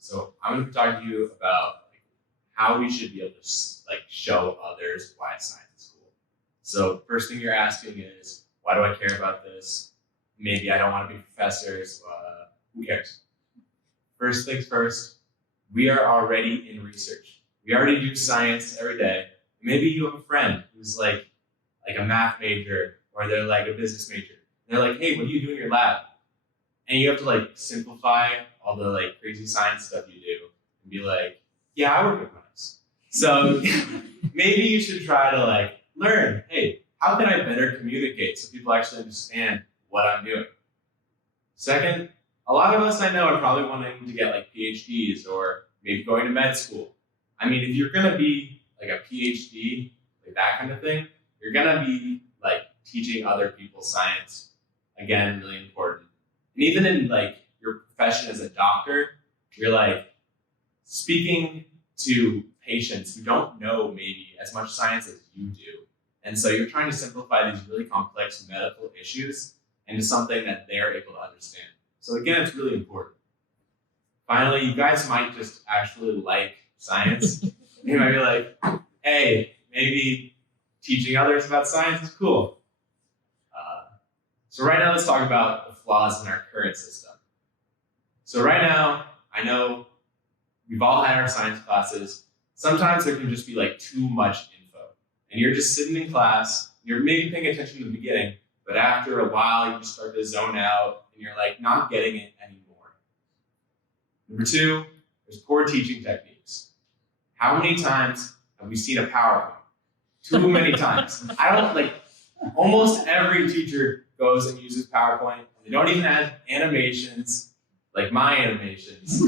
So I'm going to talk to you about how we should be able to show others why science is cool. So first thing you're asking is, why do I care about this? Maybe I don't want to be a professor, so who cares? First things first, we are already in research. We already do science every day. Maybe you have a friend who's like a math major, or they're like a business major. And they're like, hey, what do you do in your lab? And you have to simplify all the crazy science stuff you do and be like, yeah, I work with mice. So maybe you should try to learn, hey, how can I better communicate so people actually understand what I'm doing? Second, a lot of us I know are probably wanting to get PhDs or maybe going to med school. I mean, if you're gonna be a PhD, that kind of thing, you're gonna be teaching other people science. Again, really important. And even in your profession as a doctor, you're speaking to patients who don't know maybe as much science as you do. And so you're trying to simplify these really complex medical issues into something that they're able to understand. So again, it's really important. Finally, you guys might just actually like science. You might be like, hey, maybe teaching others about science is cool. So right now, let's talk about the flaws in our current system. So right now, I know we've all had our science classes. Sometimes there can just be too much info. And you're just sitting in class, you're maybe paying attention in the beginning, but after a while, you just start to zone out, and you're not getting it anymore. Number two, there's poor teaching techniques. How many times have we seen a PowerPoint? Too many times. Almost every teacher goes and uses PowerPoint, and they don't even have animations, like my animations.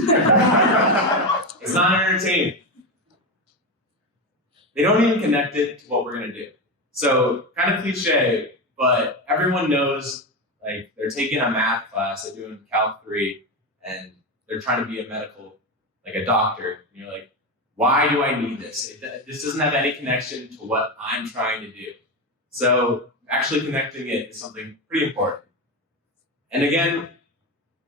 It's not entertaining. They don't even connect it to what we're gonna do. So, kind of cliche, but everyone knows, they're taking a math class, they're doing Calc 3, and they're trying to be a doctor, and you're like, why do I need this? This doesn't have any connection to what I'm trying to do. So actually connecting it is something pretty important. And again,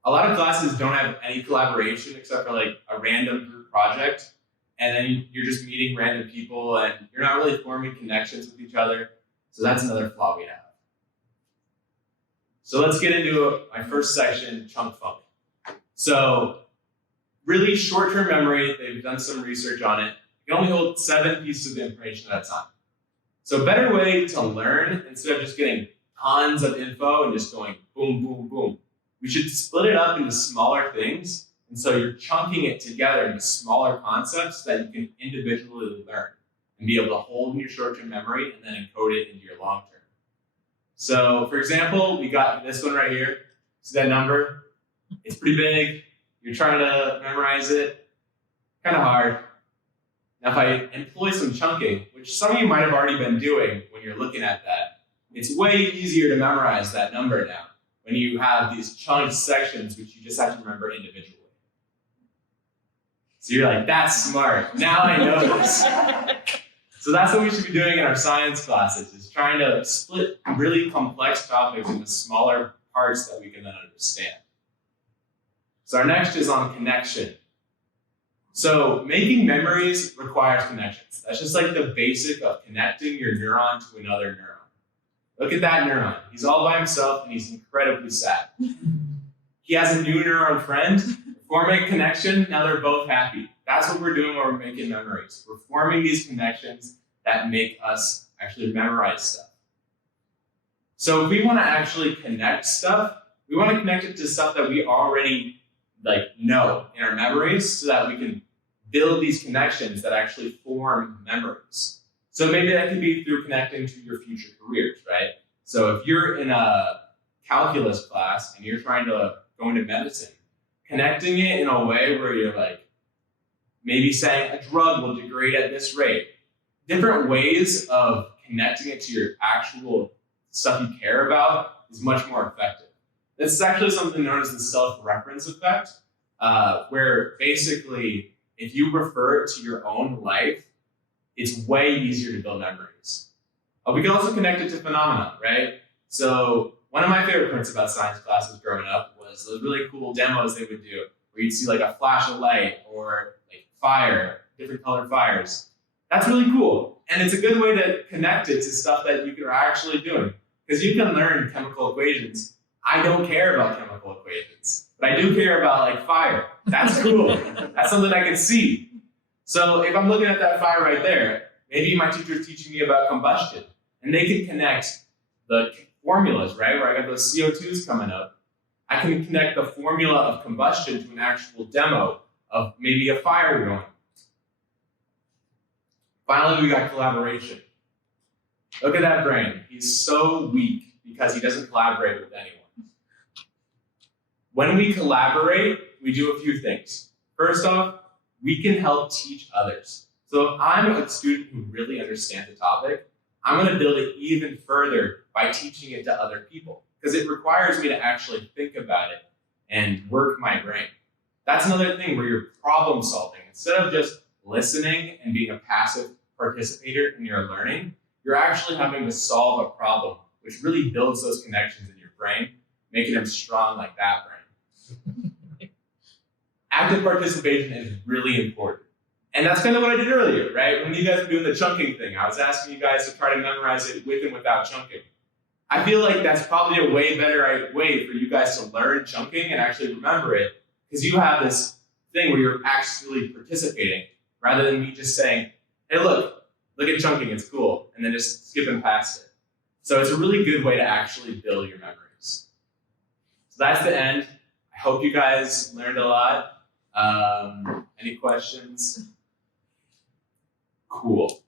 a lot of classes don't have any collaboration except for a random group project. And then you're just meeting random people and you're not really forming connections with each other. So that's another flaw we have. So let's get into my first section, chunk funk. So really short-term memory, they've done some research on it. You can only hold 7 pieces of information at a time. So a better way to learn, instead of just getting tons of info and just going boom, boom, boom, we should split it up into smaller things. And so you're chunking it together into smaller concepts that you can individually learn and be able to hold in your short-term memory and then encode it into your long-term. So for example, we got this one right here. See that number? It's pretty big. You're trying to memorize it. Kind of hard. Now, if I employ some chunking, which some of you might have already been doing when you're looking at that, it's way easier to memorize that number now when you have these chunked sections which you just have to remember individually. So you're like, that's smart. Now I know this. So that's what we should be doing in our science classes, is trying to split really complex topics into smaller parts that we can then understand. So our next is on connection. So making memories requires connections. That's just the basic of connecting your neuron to another neuron. Look at that neuron. He's all by himself and he's incredibly sad. He has a new neuron friend, forming a connection, now they're both happy. That's what we're doing when we're making memories. We're forming these connections that make us actually memorize stuff. So if we want to actually connect stuff, we want to connect it to stuff that we already know in our memories so that we can build these connections that actually form memories. So maybe that could be through connecting to your future careers, right? So if you're in a calculus class and you're trying to go into medicine, connecting it in a way where you're maybe saying a drug will degrade at this rate. Different ways of connecting it to your actual stuff you care about is much more effective. This is actually something known as the self-reference effect, where basically, if you refer it to your own life, it's way easier to build memories. We can also connect it to phenomena, right? So one of my favorite parts about science classes growing up was those really cool demos they would do, where you'd see like a flash of light or like fire, different colored fires. That's really cool. And it's a good way to connect it to stuff that you are actually doing. Because you can learn chemical equations. I don't care about chemical equations, but I do care about like fire. That's cool. That's something I can see. So if I'm looking at that fire right there, maybe my teacher is teaching me about combustion, and they can connect the formulas, right, where I got those CO2s coming up. I can connect the formula of combustion to an actual demo of maybe a fire going. Finally, we got collaboration. Look at that brain. He's so weak because he doesn't collaborate with anyone. When we collaborate, we do a few things. First off, we can help teach others. So if I'm a student who really understands the topic, I'm going to build it even further by teaching it to other people, because it requires me to actually think about it and work my brain. That's another thing where you're problem solving. Instead of just listening and being a passive participator in your learning, you're actually having to solve a problem, which really builds those connections in your brain, making them strong like that brain. Active participation is really important. And that's kind of what I did earlier, right? When you guys were doing the chunking thing, I was asking you guys to try to memorize it with and without chunking. I feel like that's probably a way better way for you guys to learn chunking and actually remember it, because you have this thing where you're actually participating, rather than me just saying, hey, look at chunking, it's cool, and then just skipping past it. So it's a really good way to actually build your memories. So that's the end. I hope you guys learned a lot. Any questions? Cool.